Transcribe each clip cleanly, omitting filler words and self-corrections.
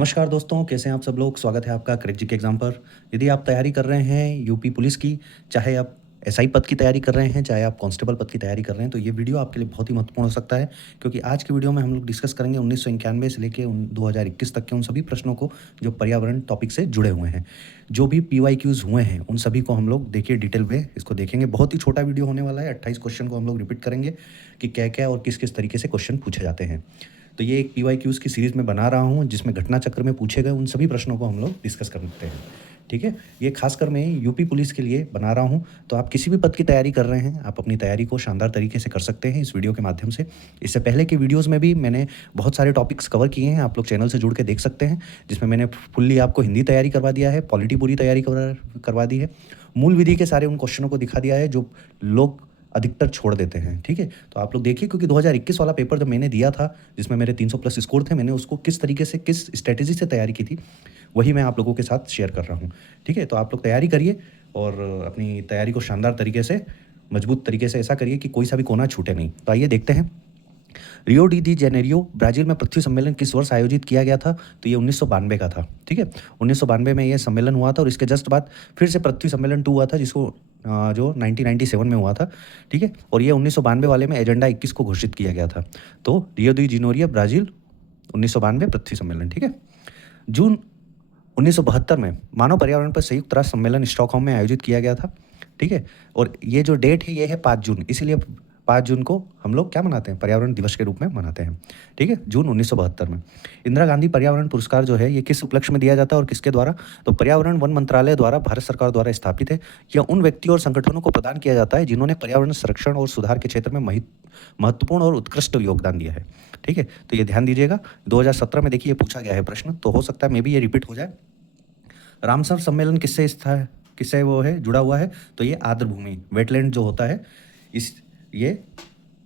नमस्कार दोस्तों, कैसे हैं आप सब लोग? स्वागत है आपका क्रैक जीके एग्ज़ाम पर। यदि आप तैयारी कर रहे हैं यूपी पुलिस की, चाहे आप एसआई पद की तैयारी कर रहे हैं, चाहे आप कांस्टेबल पद की तैयारी कर रहे हैं, तो ये वीडियो आपके लिए बहुत ही महत्वपूर्ण हो सकता है। क्योंकि आज की वीडियो में हम लोग डिस्कस करेंगे 1991 से लेके 2021 तक के उन सभी प्रश्नों को जो पर्यावरण टॉपिक से जुड़े हुए हैं। जो भी पीवाईक्यूज़ हुए हैं, उन सभी को हम लोग देखिए डिटेल में इसको देखेंगे। बहुत ही छोटा वीडियो होने वाला है, 28 क्वेश्चन को हम लोग रिपीट करेंगे कि क्या-क्या और किस-किस तरीके से क्वेश्चन पूछे जाते हैं। तो ये एक पीवाईक्यूज़ की सीरीज़ में बना रहा हूँ, जिसमें घटना चक्र में पूछे गए उन सभी प्रश्नों को हम लोग डिस्कस करते हैं। ठीक है? ये खासकर मैं यूपी पुलिस के लिए बना रहा हूँ, तो आप किसी भी पद की तैयारी कर रहे हैं, आप अपनी तैयारी को शानदार तरीके से कर सकते हैं इस वीडियो के माध्यम से। इससे पहले के वीडियोज़ में भी मैंने बहुत सारे टॉपिक्स कवर किए हैं, आप लोग चैनल से जुड़ के देख सकते हैं, जिसमें मैंने फुल्ली आपको हिंदी तैयारी करवा दिया है, पॉलिटी पूरी तैयारी करवा दी है। मूल विधि के सारे उन क्वेश्चनों को दिखा दिया है, जो लोग अधिकतर छोड़ देते हैं, ठीक है? तो आप लोग देखिए, क्योंकि 2021 वाला पेपर जब मैंने दिया था, जिसमें मेरे 300 प्लस स्कोर थे, मैंने उसको किस तरीके से, किस स्ट्रैटेजी से तैयारी की थी, वही मैं आप लोगों के साथ शेयर कर रहा हूँ, ठीक है? तो आप लोग तैयारी करिए और अपनी तैयारी को शानदार तरीके से, मजबूत तरीके से ऐसा करिए कि कोई सा भी कोना छूटे नहीं। तो आइए देखते हैं। रियो डी दी जेनेरियो ब्राज़ील में पृथ्वी सम्मेलन किस वर्ष आयोजित किया गया था? तो ये 1992 का था, ठीक है? 1992 में ये सम्मेलन हुआ था और इसके जस्ट बाद फिर से पृथ्वी सम्मेलन 2 हुआ था, जिसको जो 1997 में हुआ था, ठीक है? और ये 1992 वाले में एजेंडा 21 को घोषित किया गया था। तो रियो डी जेनेरियो ब्राज़ील 1992 पृथ्वी सम्मेलन, ठीक है? जून 1972 में मानव पर्यावरण पर संयुक्त राष्ट्र सम्मेलन स्टॉकहोम में आयोजित किया गया था, ठीक है? और ये जो डेट है, ये है 5 जून, इसीलिए 5 जून को हम लोग क्या मनाते हैं? पर्यावरण दिवस के रूप में मनाते हैं, ठीक है? जून 1972 में। इंदिरा गांधी पर्यावरण पुरस्कार जो है, ये किस उपलक्ष्य में दिया जाता है और किसके द्वारा? तो पर्यावरण वन मंत्रालय द्वारा भारत सरकार द्वारा स्थापित है। यह उन व्यक्तियों और संगठनों को प्रदान किया जाता है, जिन्होंने पर्यावरण संरक्षण और सुधार के क्षेत्र में महत्वपूर्ण और उत्कृष्ट योगदान दिया है, ठीक है? तो ये ध्यान दीजिएगा। 2017 में देखिए ये पूछा गया है प्रश्न, तो हो सकता है मे बी ये रिपीट हो जाए। रामसर सम्मेलन किससे वो है जुड़ा हुआ है? तो ये आर्द्रभूमि वेटलैंड जो होता है, इस ये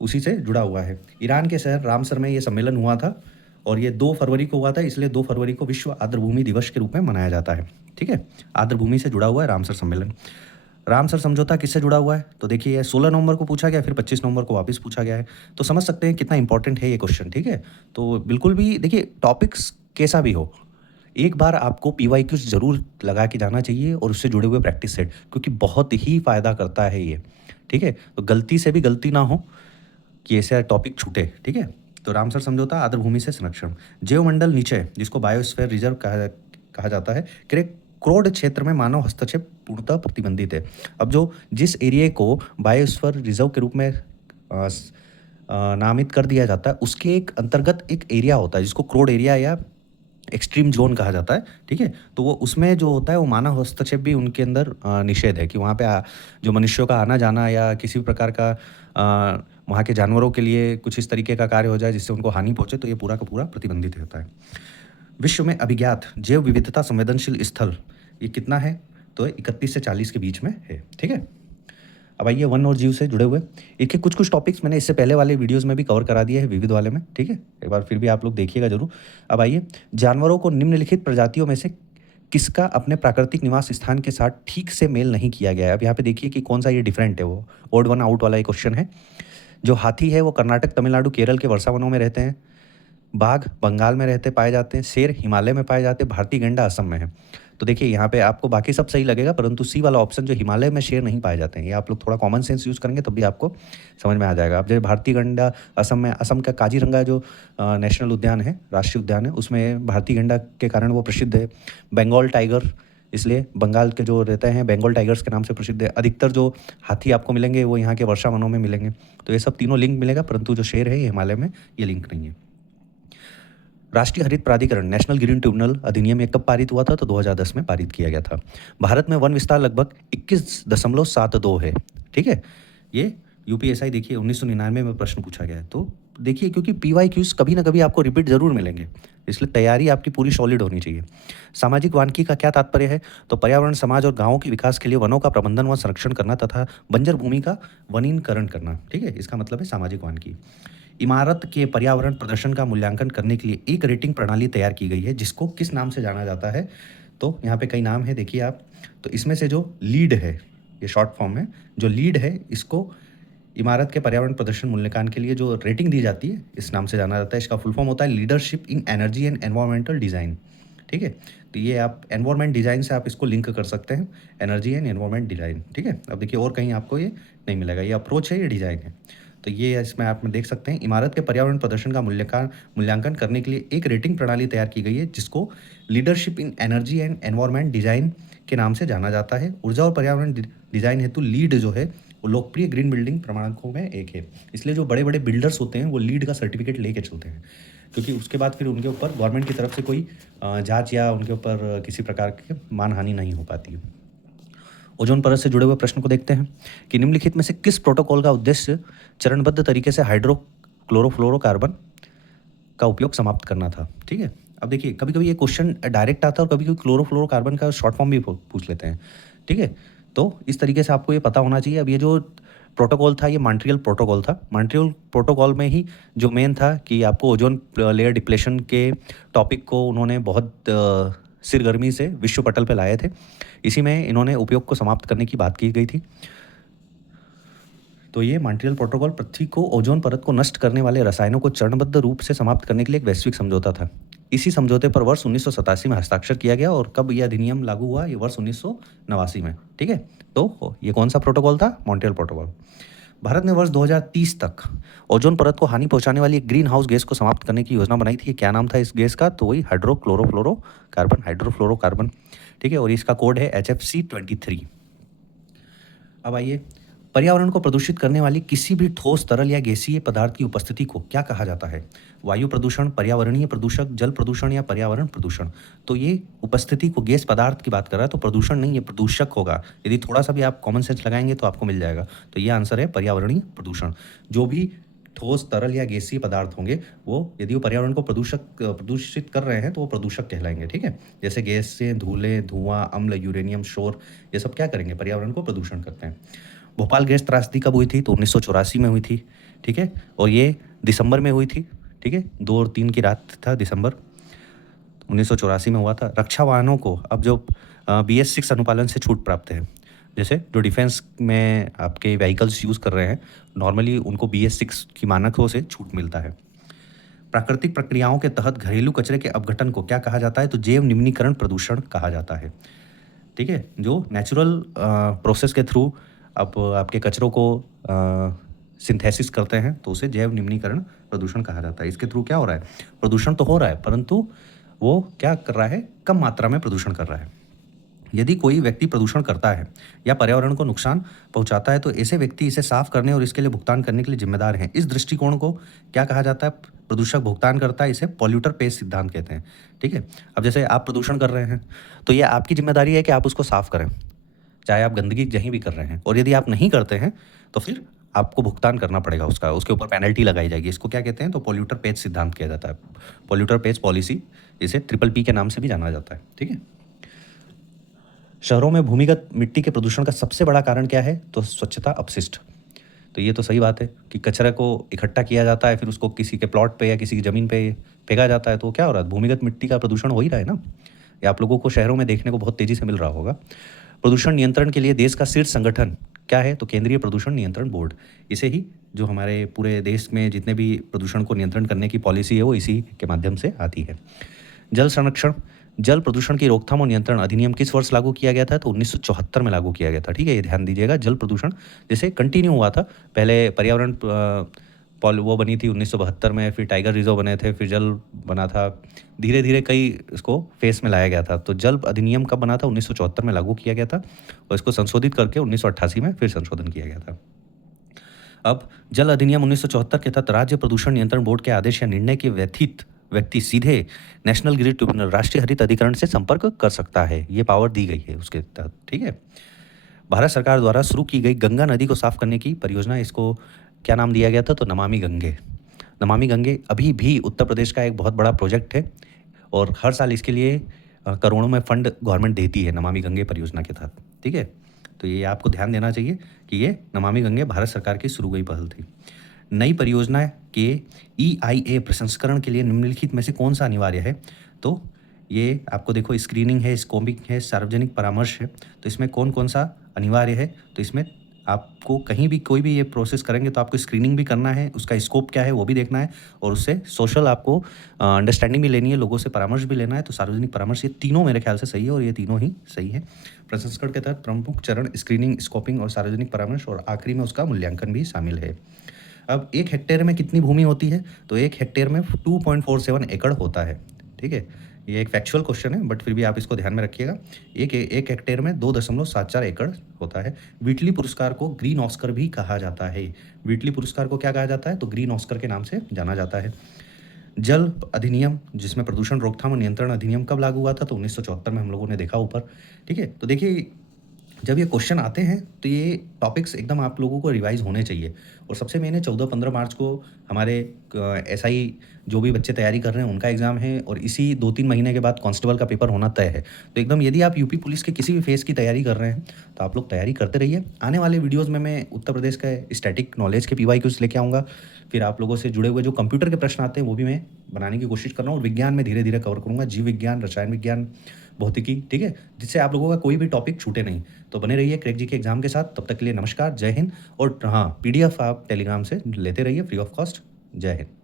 उसी से जुड़ा हुआ है। ईरान के शहर रामसर में ये सम्मेलन हुआ था और ये 2 फरवरी को हुआ था, इसलिए 2 फरवरी को विश्व आर्द्रभूमि दिवस के रूप में मनाया जाता है, ठीक है? आर्द्रभूमि से जुड़ा हुआ है रामसर सम्मेलन। रामसर समझौता किससे जुड़ा हुआ है? तो देखिए, 16 नवंबर को पूछा गया, फिर 25 नवंबर को वापस पूछा गया है। तो समझ सकते हैं कितना इंपॉर्टेंट है ये क्वेश्चन, ठीक है? तो बिल्कुल भी देखिए, टॉपिक्स कैसा भी हो, एक बार आपको पीवाईक्यूज़ ज़रूर लगा के जाना चाहिए और उससे जुड़े हुए प्रैक्टिस सेट, क्योंकि बहुत ही फ़ायदा करता है ये, ठीक है? तो गलती से भी गलती ना हो कि ऐसा टॉपिक छूटे, ठीक है? तो रामसर समझौता, आर्द्रभूमि से संरक्षण, जैवमंडल नीचे जिसको बायोस्फीयर रिजर्व कहा कहा जाता है, क्रोड क्षेत्र में मानव हस्तक्षेप पूर्णतः प्रतिबंधित है। अब जो जिस एरिया को बायोस्फीयर रिजर्व के रूप में नामित कर दिया जाता है, उसके एक अंतर्गत एक एरिया होता है, जिसको क्रोड एरिया या एक्सट्रीम ज़ोन कहा जाता है, ठीक है? तो वो उसमें जो होता है, वो मानव हस्तक्षेप भी उनके अंदर निषेध है कि वहाँ पे जो मनुष्यों का आना-जाना या किसी भी प्रकार का वहाँ के जानवरों के लिए कुछ इस तरीके का कार्य हो जाए जिससे उनको हानि पहुँचे, तो ये पूरा का पूरा प्रतिबंधित होता है। विश्व में अभिज्ञात जैव विविधता संवेदनशील स्थल ये कितना है? तो 31 से 40 के बीच में है, ठीक है? अब आइए वन और जीव से जुड़े हुए इनके कुछ-कुछ टॉपिक्स मैंने इससे पहले वाले वीडियोज़ में भी कवर करा दिए हैं, विविध वाले में, ठीक है? एक बार फिर भी आप लोग देखिएगा ज़रूर। अब आइए, जानवरों को निम्नलिखित प्रजातियों में से किसका अपने प्राकृतिक निवास स्थान के साथ ठीक से मेल नहीं किया गया है? अब यहाँ पे देखिए कि कौन-सा ये डिफरेंट है, वो ओड वन आउट वाला ये क्वेश्चन है। जो हाथी है वो कर्नाटक, तमिलनाडु, केरल के वर्षा वनों में रहते हैं। बाघ बंगाल में रहते पाए जाते हैं, शेर हिमालय में पाए जाते हैं, भारतीय गैंडा असम में है। तो देखिए, यहाँ पे आपको बाकी सब सही लगेगा, परंतु सी वाला ऑप्शन, जो हिमालय में शेर नहीं पाए जाते हैं, ये आप लोग थोड़ा कॉमन सेंस यूज़ करेंगे तब भी आपको समझ में आ जाएगा। अब जैसे भारतीय गैंडा असम में, असम का काजीरंगा जो नेशनल उद्यान है, राष्ट्रीय उद्यान है, उसमें भारतीय गैंडा के कारण वो प्रसिद्ध है। बंगाल टाइगर, इसलिए बंगाल के जो रहते हैं बंगाल टाइगर्स के नाम से प्रसिद्ध है। अधिकतर जो हाथी आपको मिलेंगे वो यहाँ के वर्षा वनों में मिलेंगे। तो ये सब तीनों लिंक मिलेगा, परंतु जो शेर है ये हिमालय में, ये लिंक नहीं है। राष्ट्रीय हरित प्राधिकरण नेशनल ग्रीन ट्रिब्यूनल अधिनियम ये कब पारित हुआ था? तो 2010 में पारित किया गया था। भारत में वन विस्तार लगभग 21.72 है, ठीक है? ये यूपीएसआई देखिए 1999 में प्रश्न पूछा गया है। तो देखिए, क्योंकि पीवाईक्यूज़ कभी ना कभी आपको रिपीट ज़रूर मिलेंगे, इसलिए तैयारी आपकी पूरी सॉलिड होनी चाहिए। सामाजिक वानिकी का क्या तात्पर्य है? तो पर्यावरण, समाज और गाँवों के विकास के लिए वनों का प्रबंधन व संरक्षण करना तथा बंजर भूमि का वनीकरण करना, ठीक है? इसका मतलब है सामाजिक वानिकी। इमारत के पर्यावरण प्रदर्शन का मूल्यांकन करने के लिए एक रेटिंग प्रणाली तैयार की गई है, जिसको किस नाम से जाना जाता है? तो यहाँ पे कई नाम है, देखिए आप। तो इसमें से जो लीड है, ये शॉर्ट फॉर्म में जो लीड है, इसको इमारत के पर्यावरण प्रदर्शन मूल्यांकन के लिए जो रेटिंग दी जाती है, इस नाम से जाना जाता है। इसका फुल फॉर्म होता है leadership in energy and environmental design. ठीक है, तो ये आप एनवायरमेंट डिज़ाइन से आप इसको लिंक कर सकते हैं, एनर्जी एंड एनवायरमेंट डिज़ाइन। ठीक है, अब देखिए और कहीं आपको ये नहीं मिलेगा, ये अप्रोच है, ये डिज़ाइन है। तो ये इसमें आप में देख सकते हैं, इमारत के पर्यावरण प्रदर्शन का मूल्यांकन करने के लिए एक रेटिंग प्रणाली तैयार की गई है, जिसको leadership in energy and environment design के नाम से जाना जाता है। ऊर्जा और पर्यावरण डिज़ाइन हेतु लीड जो है वो लोकप्रिय ग्रीन बिल्डिंग प्रमाणकों में एक है। इसलिए जो बड़े बड़े बिल्डर्स होते हैं वो लीड का सर्टिफिकेट लेके चलते हैं, क्योंकि उसके बाद फिर उनके ऊपर गवर्नमेंट की तरफ से कोई जांच या उनके ऊपर किसी प्रकार की मानहानि नहीं हो पाती है। ओजोन परत से जुड़े हुए प्रश्न को देखते हैं कि निम्नलिखित में से किस प्रोटोकॉल का उद्देश्य चरणबद्ध तरीके से हाइड्रोक्लोरोफ्लोरोकार्बन का उपयोग समाप्त करना था। ठीक है, अब देखिए कभी कभी ये क्वेश्चन डायरेक्ट आता है और कभी कभी क्लोरोफ्लोरोकार्बन का शॉर्ट फॉर्म भी पूछ लेते हैं। ठीक है, तो इस तरीके से आपको ये पता होना चाहिए। अब ये जो प्रोटोकॉल था, ये मॉन्ट्रियल प्रोटोकॉल था। मॉन्ट्रियल प्रोटोकॉल में ही जो मेन था कि आपको ओजोन लेयर डिप्लेशन के टॉपिक को उन्होंने बहुत सिरगर्मी से विश्व पटल पे लाए थे। इसी में इन्होंने उपयोग को समाप्त करने की बात की गई थी। तो ये मॉन्ट्रियल प्रोटोकॉल पृथ्वी को ओजोन परत को नष्ट करने वाले रसायनों को चरणबद्ध रूप से समाप्त करने के लिए एक वैश्विक समझौता था। इसी समझौते पर वर्ष 1987 में हस्ताक्षर किया गया और कब यह अधिनियम लागू हुआ, ये वर्ष 1989 में। ठीक है, तो ये कौन सा प्रोटोकॉल था? Montreal protocol. भारत ने वर्ष 2030 तक ओजोन परत को हानि पहुंचाने वाली एक ग्रीन हाउस गैस को समाप्त करने की योजना बनाई थी। क्या नाम था इस गैस का? तो वही हाइड्रोफ्लोरोकार्बन। ठीक है, और इसका कोड है HFC-23। अब आइए, पर्यावरण को प्रदूषित करने वाली किसी भी ठोस, तरल या गैसीय पदार्थ की उपस्थिति को क्या कहा जाता है? वायु प्रदूषण, पर्यावरणीय प्रदूषक, जल प्रदूषण या पर्यावरण प्रदूषण? तो ये उपस्थिति को, गैस पदार्थ की बात कर रहा है तो प्रदूषण नहीं, ये प्रदूषक होगा। यदि थोड़ा सा भी आप कॉमन सेंस लगाएंगे तो आपको मिल जाएगा। तो ये आंसर है पर्यावरणीय प्रदूषण। जो भी ठोस, तरल या गैसीय पदार्थ होंगे वो, यदि वो पर्यावरण को प्रदूषित कर रहे हैं तो वो प्रदूषक कहलाएंगे। ठीक है, जैसे गैस से धूलें, धुआं, अम्ल, यूरेनियम, शोर, ये सब क्या करेंगे? पर्यावरण को प्रदूषण करते हैं। भोपाल गैस त्रासदी कब हुई थी? तो 1984 में हुई थी। ठीक है, और ये दिसंबर में हुई थी। ठीक है, 2 और 3 की रात था, दिसंबर 1984 में हुआ था। रक्षा वाहनों को अब जो BS6 अनुपालन से छूट प्राप्त है, जैसे जो डिफेंस में आपके व्हीकल्स यूज़ कर रहे हैं, नॉर्मली उनको BS6 की मानकों से छूट मिलता है। प्राकृतिक प्रक्रियाओं के तहत घरेलू कचरे के अपघटन को क्या कहा जाता है? तो जैव निम्नीकरण प्रदूषण कहा जाता है। ठीक है, जो नेचुरल प्रोसेस के थ्रू आप आपके कचरों को सिंथेसिस करते हैं तो उसे जैव निम्नीकरण प्रदूषण कहा जाता है। इसके थ्रू क्या हो रहा है? प्रदूषण तो हो रहा है, परंतु वो क्या कर रहा है? कम मात्रा में प्रदूषण कर रहा है। यदि कोई व्यक्ति प्रदूषण करता है या पर्यावरण को नुकसान पहुंचाता है तो ऐसे व्यक्ति इसे साफ करने और इसके लिए भुगतान करने के लिए जिम्मेदार हैं। इस दृष्टिकोण को क्या कहा जाता है? प्रदूषक भुगतान करता है, इसे पॉल्यूटर पेज सिद्धांत कहते हैं। ठीक है, अब जैसे आप प्रदूषण कर रहे हैं तो ये आपकी जिम्मेदारी है कि आप उसको साफ करें, चाहे आप गंदगी कहीं भी कर रहे हैं। और यदि आप नहीं करते हैं तो फिर आपको भुगतान करना पड़ेगा उसका, उसके ऊपर पेनल्टी लगाई जाएगी। इसको क्या कहते हैं? तो पॉल्यूटर पेज सिद्धांत किया जाता है, पॉल्यूटर पेज पॉलिसी, इसे PPP के नाम से भी जाना जाता है। ठीक है, शहरों में भूमिगत मिट्टी के प्रदूषण का सबसे बड़ा कारण क्या है? तो स्वच्छता अपशिष्ट। तो ये तो सही बात है कि कचरे को इकट्ठा किया जाता है, फिर उसको किसी के प्लॉट पे या किसी की ज़मीन पे फेंका जाता है, तो क्या हो रहा है? भूमिगत मिट्टी का प्रदूषण हो ही रहा है ना। ये आप लोगों को शहरों में देखने को बहुत तेज़ी से मिल रहा होगा। प्रदूषण नियंत्रण के लिए देश का शीर्ष संगठन क्या है? तो केंद्रीय प्रदूषण नियंत्रण बोर्ड। इसे ही जो हमारे पूरे देश में जितने भी प्रदूषण को नियंत्रण करने की पॉलिसी है वो इसी के माध्यम से आती है। जल संरक्षण, जल प्रदूषण की रोकथाम और नियंत्रण अधिनियम किस वर्ष लागू किया गया था? तो 1974 में लागू किया गया था। ठीक है, ये ध्यान दीजिएगा। जल प्रदूषण जैसे कंटिन्यू हुआ था, पहले पर्यावरण वो बनी थी 1972 में, फिर टाइगर रिजर्व बने थे, फिर जल बना था, धीरे धीरे कई इसको फेस में लाया गया था। तो जल अधिनियम कब बना था? 1974 में लागू किया गया था और इसको संशोधित करके 1988 में फिर संशोधन किया गया था। अब जल अधिनियम 1974 के तहत राज्य प्रदूषण नियंत्रण बोर्ड के आदेश या निर्णय के व्यथित व्यक्ति सीधे नेशनल ग्रिड ट्रिब्यूनल, राष्ट्रीय हरित अधिकरण से संपर्क कर सकता है। ये पावर दी गई है उसके तहत। ठीक है, भारत सरकार द्वारा शुरू की गई गंगा नदी को साफ करने की परियोजना, इसको क्या नाम दिया गया था? तो नमामि गंगे। नमामि गंगे अभी भी उत्तर प्रदेश का एक बहुत बड़ा प्रोजेक्ट है और हर साल इसके लिए करोड़ों में फंड गवर्नमेंट देती है नमामि गंगे परियोजना के तहत। ठीक है, तो ये आपको ध्यान देना चाहिए कि ये नमामि गंगे भारत सरकार की शुरू गई पहल थी। नई परियोजना के EIA प्रसंस्करण के लिए निम्नलिखित में से कौन सा अनिवार्य है? तो ये आपको देखो, स्क्रीनिंग है, स्कोपिंग है, सार्वजनिक परामर्श है। तो इसमें कौन कौन सा अनिवार्य है? तो इसमें आपको कहीं भी कोई भी ये प्रोसेस करेंगे तो आपको स्क्रीनिंग भी करना है, उसका स्कोप क्या है वो भी देखना है और उससे सोशल आपको अंडरस्टैंडिंग भी लेनी है, लोगों से परामर्श भी लेना है। तो सार्वजनिक परामर्श ये तीनों मेरे ख्याल से सही है और ये तीनों ही सही है। प्रसंस्करण के तहत प्रमुख चरण स्क्रीनिंग, स्कोपिंग और सार्वजनिक परामर्श और आखिरी में उसका मूल्यांकन भी शामिल है। अब 1 हेक्टेयर में कितनी भूमि होती है? तो 1 हेक्टेयर में 2.47 एकड़ होता है, ठीक है? ये एक फैक्चुअल क्वेश्चन है बट फिर भी आप इसको ध्यान में रखिएगा। 1 हेक्टेयर में 2.74 एकड़ होता है। व्हिटली पुरस्कार को ग्रीन ऑस्कर भी कहा जाता है। व्हिटली पुरस्कार को क्या कहा जाता है? तो ग्रीन ऑस्कर के नाम से जाना जाता है। जल अधिनियम जिसमें प्रदूषण रोकथाम और नियंत्रण अधिनियम कब लागू हुआ था? तो 1974 में हम लोगों ने देखा ऊपर, ठीक है? तो देखिए जब ये क्वेश्चन आते हैं तो ये टॉपिक्स एकदम आप लोगों को रिवाइज होने चाहिए और सबसे मेन है 14-15 मार्च को हमारे एसआई जो भी बच्चे तैयारी कर रहे हैं उनका एग्ज़ाम है और इसी 2-3 महीने के बाद कांस्टेबल का पेपर होना तय है। तो एकदम यदि आप यूपी पुलिस के किसी भी फेज़ की तैयारी कर रहे हैं तो आप लोग तैयारी करते रहिए। आने वाले वीडियोज़ में मैं उत्तर प्रदेश का स्टैटिक नॉलेज के पीवाईक्यूज़ लेके आऊँगा। फिर आप लोगों से जुड़े हुए जो कंप्यूटर के प्रश्न आते हैं वो भी मैं बनाने की कोशिश कर रहा हूँ और विज्ञान में धीरे-धीरे कवर करूँगा, जीव विज्ञान, रसायन विज्ञान, भौतिकी, ठीक है? जिससे आप लोगों का कोई भी टॉपिक छूटे नहीं। तो बने रहिए क्रैक जीके एग्ज़ाम के साथ। तब तक के लिए नमस्कार, जय हिंद और हाँ, पीडीएफ आप टेलीग्राम से लेते रहिए फ्री ऑफ कॉस्ट। जय हिंद।